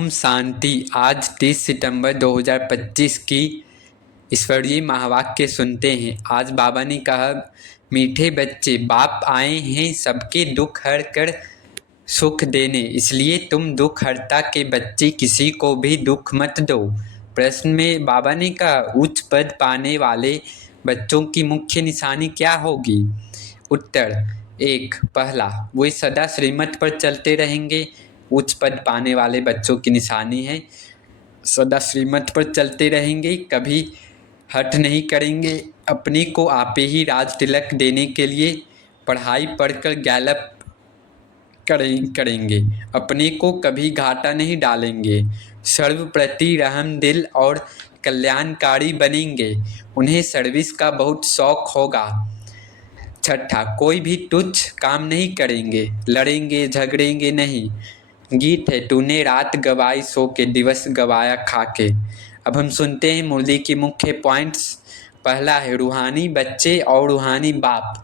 ओम शांति। आज 30 सितंबर 2025 की ईश्वरीय महावाक्य सुनते हैं। आज बाबा ने कहा, मीठे बच्चे, बाप आए हैं सबके दुख हर कर सुख देने, इसलिए तुम दुख हरता के बच्चे किसी को भी दुख मत दो। प्रश्न में बाबा ने कहा, उच्च पद पाने वाले बच्चों की मुख्य निशानी क्या होगी? उत्तर एक, पहला, वे सदा श्रीमत पर चलते रहेंगे। उच्च पद पाने वाले बच्चों की निशानी है सदा श्रीमत पर चलते रहेंगे, कभी हठ नहीं करेंगे, अपने को आपे ही राज तिलक देने के लिए पढ़ाई पढ़कर गैलप करेंगे, अपने को कभी घाटा नहीं डालेंगे, सर्वप्रति रहम दिल और कल्याणकारी बनेंगे, उन्हें सर्विस का बहुत शौक होगा। छठा, कोई भी तुच्छ काम नहीं करेंगे, लड़ेंगे झगड़ेंगे नहीं। गीत है, तूने रात गवाई सो के, दिवस गवाया खा के। अब हम सुनते हैं मुरली की मुख्य पॉइंट्स। पहला है रूहानी बच्चे और रूहानी बाप।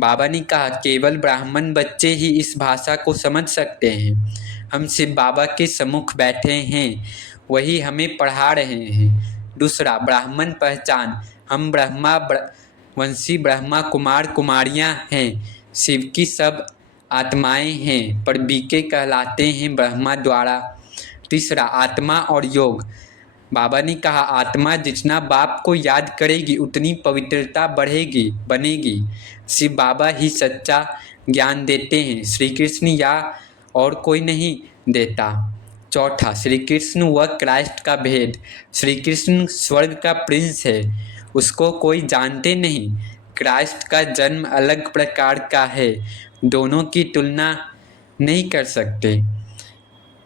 बाबा ने कहा, केवल ब्राह्मण बच्चे ही इस भाषा को समझ सकते हैं। हम सिर्फ बाबा के सम्मुख बैठे हैं, वही हमें पढ़ा रहे हैं। दूसरा, ब्राह्मण पहचान। हम वंशी ब्रह्मा कुमार कुमारियां हैं, शिव की सब आत्माएं हैं, पर बीके कहलाते हैं ब्रह्मा द्वारा। तीसरा, आत्मा और योग। बाबा ने कहा, आत्मा जितना बाप को याद करेगी उतनी पवित्रता बनेगी। शिव बाबा ही सच्चा ज्ञान देते हैं, श्री कृष्ण या और कोई नहीं देता। चौथा, श्री कृष्ण व क्राइस्ट का भेद। श्री कृष्ण स्वर्ग का प्रिंस है, उसको कोई जानते नहीं। क्राइस्ट का जन्म अलग प्रकार का है, दोनों की तुलना नहीं कर सकते।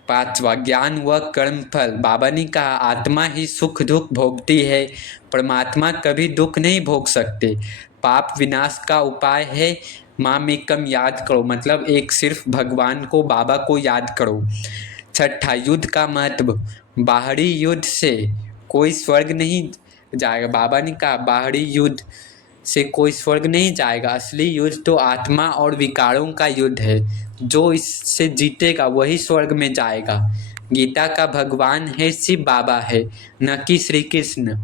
पांचवा, ज्ञान व कर्मफल। बाबा ने कहा, आत्मा ही सुख दुख भोगती है, परमात्मा कभी दुख नहीं भोग सकते। पाप विनाश का उपाय है, माम एकम याद करो, मतलब एक सिर्फ भगवान को, बाबा को याद करो। छठा, युद्ध का महत्व। बाहरी युद्ध से कोई स्वर्ग नहीं जाएगा। बाबा ने कहा, बाहरी युद्ध से कोई स्वर्ग नहीं जाएगा, असली युद्ध तो आत्मा और विकारों का युद्ध है। जो इससे जीतेगा वही स्वर्ग में जाएगा। गीता का भगवान है शिव बाबा है, न कि श्री कृष्ण।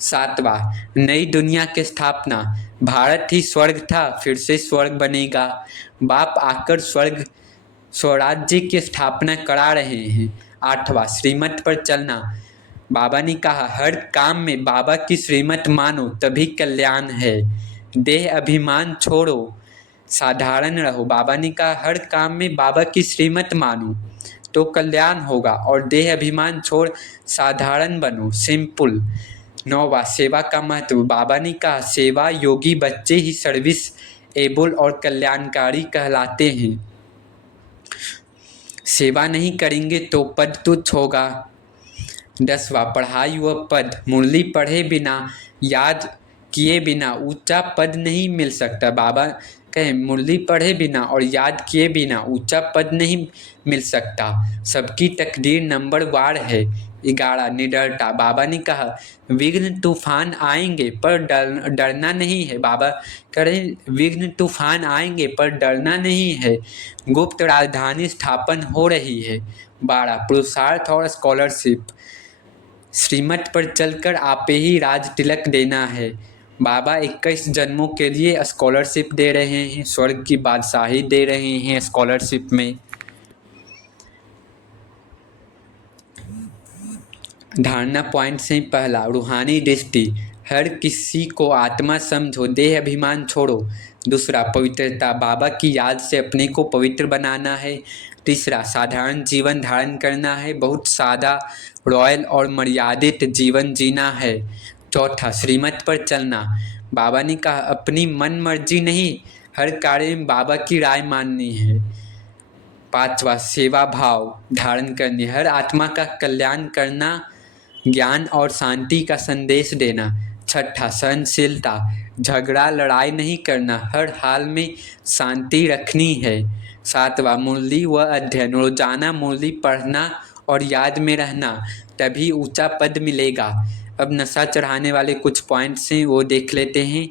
सातवां, नई दुनिया की स्थापना। भारत ही स्वर्ग था, फिर से स्वर्ग बनेगा। बाप आकर स्वराज्य की स्थापना करा रहे हैं। आठवां, श्रीमत पर चलना। बाबा ने कहा, हर काम में बाबा की श्रीमत मानो तभी कल्याण है। देह अभिमान छोड़ो, साधारण रहो। बाबा ने कहा, हर काम में बाबा की श्रीमत मानो तो कल्याण होगा, और देह अभिमान छोड़ साधारण बनो, सिंपल। नौवां, सेवा का महत्व। बाबा ने कहा, सेवा योगी बच्चे ही सर्विस एबल और कल्याणकारी कहलाते हैं। सेवा नहीं करेंगे तो पद तुच्छ होगा। 10वां, पढ़ाई व पद। मुरली पढ़े बिना, याद किए बिना ऊंचा पद नहीं मिल सकता। बाबा कहे, मुरली पढ़े बिना और याद किए बिना ऊंचा पद नहीं मिल सकता। सबकी तकदीर नंबर वार है। 11, निडरता। बाबा ने कहा, विघ्न तूफान आएंगे पर डरना नहीं है। बाबा करें, विघ्न तूफान आएंगे पर डरना नहीं है। गुप्त राजधानी स्थापन हो रही है। 12, पुरुषार्थ और स्कॉलरशिप। श्रीमत पर चलकर आपे ही राज तिलक देना है। बाबा 21 जन्मों के लिए स्कॉलरशिप दे रहे हैं, स्वर्ग की बादशाही दे रहे हैं स्कॉलरशिप में। धारणा पॉइंट से पहला, रूहानी दृष्टि। हर किसी को आत्मा समझो, देह अभिमान छोड़ो। दूसरा, पवित्रता। बाबा की याद से अपने को पवित्र बनाना है। तीसरा, साधारण जीवन धारण करना है, बहुत सादा, रॉयल और मर्यादित जीवन जीना है। चौथा, श्रीमत पर चलना। बाबा ने कहा, अपनी मन मर्जी नहीं, हर कार्य में बाबा की राय माननी है। पांचवा, सेवा भाव धारण करनी, हर आत्मा का कल्याण करना, ज्ञान और शांति का संदेश देना। छठा, सहनशीलता। झगड़ा लड़ाई नहीं करना, हर हाल में शांति रखनी है। सातवां, मुरली व अध्ययन। रोजाना मुरली पढ़ना और याद में रहना, तभी ऊंचा पद मिलेगा। अब नशा चढ़ाने वाले कुछ पॉइंट्स हैं, वो देख लेते हैं।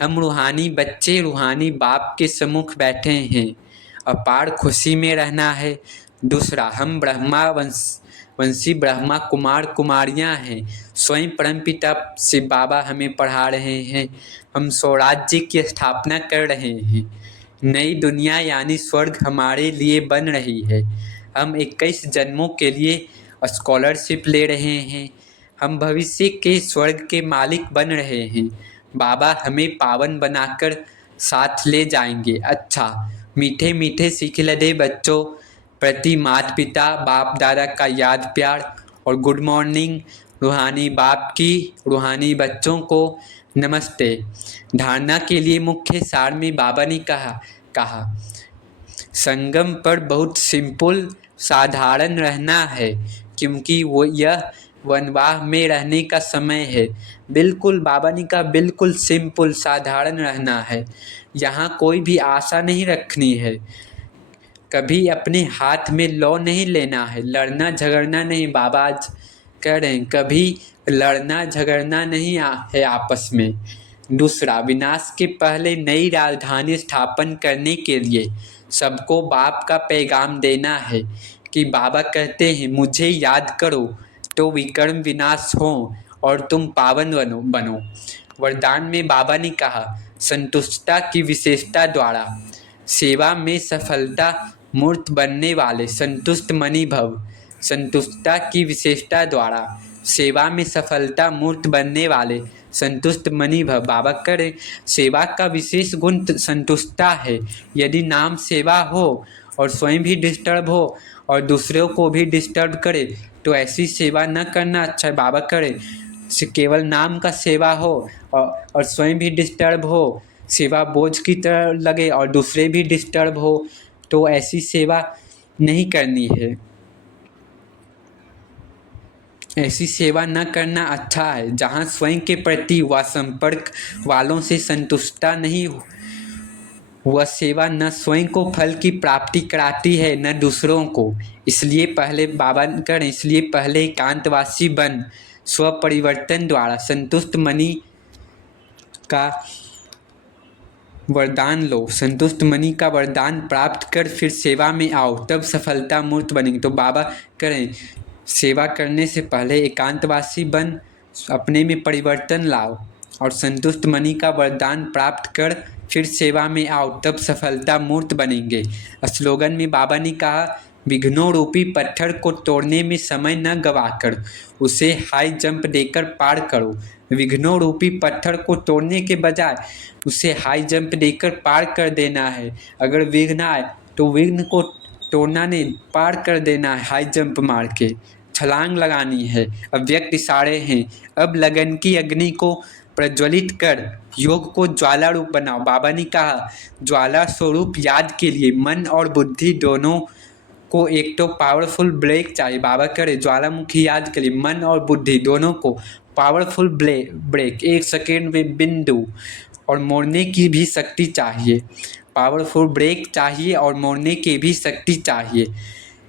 हम रूहानी बच्चे रूहानी बाप के सम्मुख बैठे हैं, अपार खुशी में रहना है। दूसरा, हम ब्रह्मा वंशी ब्रह्मा कुमार कुमारियाँ हैं। स्वयं परमपिता शिव बाबा हमें पढ़ा रहे हैं। हम स्वराज्य की स्थापना कर रहे हैं। नई दुनिया यानी स्वर्ग हमारे लिए बन रही है। हम 21 जन्मों के लिए स्कॉलरशिप ले रहे हैं। हम भविष्य के स्वर्ग के मालिक बन रहे हैं। बाबा हमें पावन बनाकर साथ ले जाएंगे। अच्छा, मीठे मीठे सिखिलधे बच्चों प्रति माता पिता बाप दादा का याद प्यार और गुड मॉर्निंग। रूहानी बाप की रूहानी बच्चों को नमस्ते। धारणा के लिए मुख्य सार में बाबा ने कहा संगम पर बहुत सिंपल साधारण रहना है, क्योंकि वो यह वनवाह में रहने का समय है। बिल्कुल बाबा ने कहा, बिल्कुल सिंपल साधारण रहना है। यहाँ कोई भी आशा नहीं रखनी है। कभी अपने हाथ में लौ नहीं लेना है। लड़ना झगड़ना नहीं। बाबा आज कह रहे हैं कभी लड़ना झगड़ना नहीं है आपस में। दूसरा, विनाश के पहले नई राजधानी स्थापन करने के लिए सबको बाप का पैगाम देना है कि बाबा कहते हैं मुझे याद करो तो विकर्म विनाश हो और तुम पावन बनो। वरदान में बाबा ने कहा संतुष्टता की विशेषता द्वारा सेवा में सफलता मूर्त बनने वाले संतुष्ट मणि भव। संतुष्टता की विशेषता द्वारा सेवा में सफलता मूर्त बनने वाले संतुष्ट मणि भव। बाबा करे सेवा का विशेष गुण संतुष्टता है। यदि नाम सेवा हो और स्वयं भी डिस्टर्ब हो और दूसरों को भी डिस्टर्ब करे तो ऐसी सेवा न करना अच्छा है। बाबा करे केवल नाम का सेवा हो और स्वयं भी डिस्टर्ब हो, सेवा बोझ की तरह लगे और दूसरे भी डिस्टर्ब हो तो ऐसी सेवा नहीं करनी है। ऐसी सेवा न करना अच्छा है। जहाँ स्वयं के प्रति व संपर्क वालों से संतुष्टता नहीं हो, वह सेवा न स्वयं को फल की प्राप्ति कराती है न दूसरों को। इसलिए पहले एकांतवासी बन स्व परिवर्तन द्वारा संतुष्ट मणि का वरदान लो। संतुष्ट मणि का वरदान प्राप्त कर फिर सेवा में आओ, तब सफलता मूर्त बनेंगे। तो बाबा करें सेवा करने से पहले एकांतवासी बन अपने में परिवर्तन लाओ और संतुष्ट मणि का वरदान प्राप्त कर फिर सेवा में आओ, तब सफलता मूर्त बनेंगे। स्लोगन में बाबा ने कहा विघ्नों रूपी पत्थर को तोड़ने में समय न गवाकर उसे हाई जंप देकर पार करो। विघ्नों रूपी पत्थर को तोड़ने के बजाय उसे हाई जंप देकर पार कर देना है। अगर विघ्न आए तो विघ्न को तोड़ना नहीं, पार कर देना है। हाई जंप मार के छलांग लगानी है। अव्यक्त इशारे हैं। अब लगन की अग्नि को प्रज्वलित कर योग को ज्वाला रूप बनाओ। बाबा ने कहा ज्वाला स्वरूप याद के लिए मन और बुद्धि दोनों को एक तो पावरफुल ब्रेक चाहिए। बाबा करे ज्वालामुखी याद के लिए मन और बुद्धि दोनों को पावरफुल ब्रेक 1 सेकेंड में बिंदु और मोड़ने की भी शक्ति चाहिए। पावरफुल ब्रेक चाहिए और मोड़ने की भी शक्ति चाहिए।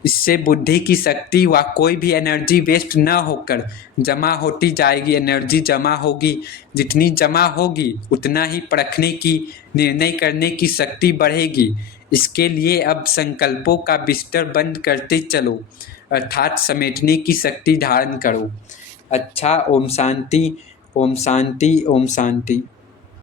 इससे बुद्धि की शक्ति व कोई भी एनर्जी वेस्ट न होकर जमा होती जाएगी। एनर्जी जमा होगी, जितनी जमा होगी उतना ही परखने की निर्णय करने की शक्ति बढ़ेगी। इसके लिए अब संकल्पों का बिस्तर बंद करते चलो, अर्थात समेटने की शक्ति धारण करो। अच्छा, ओम शांति, ओम शांति, ओम शांति।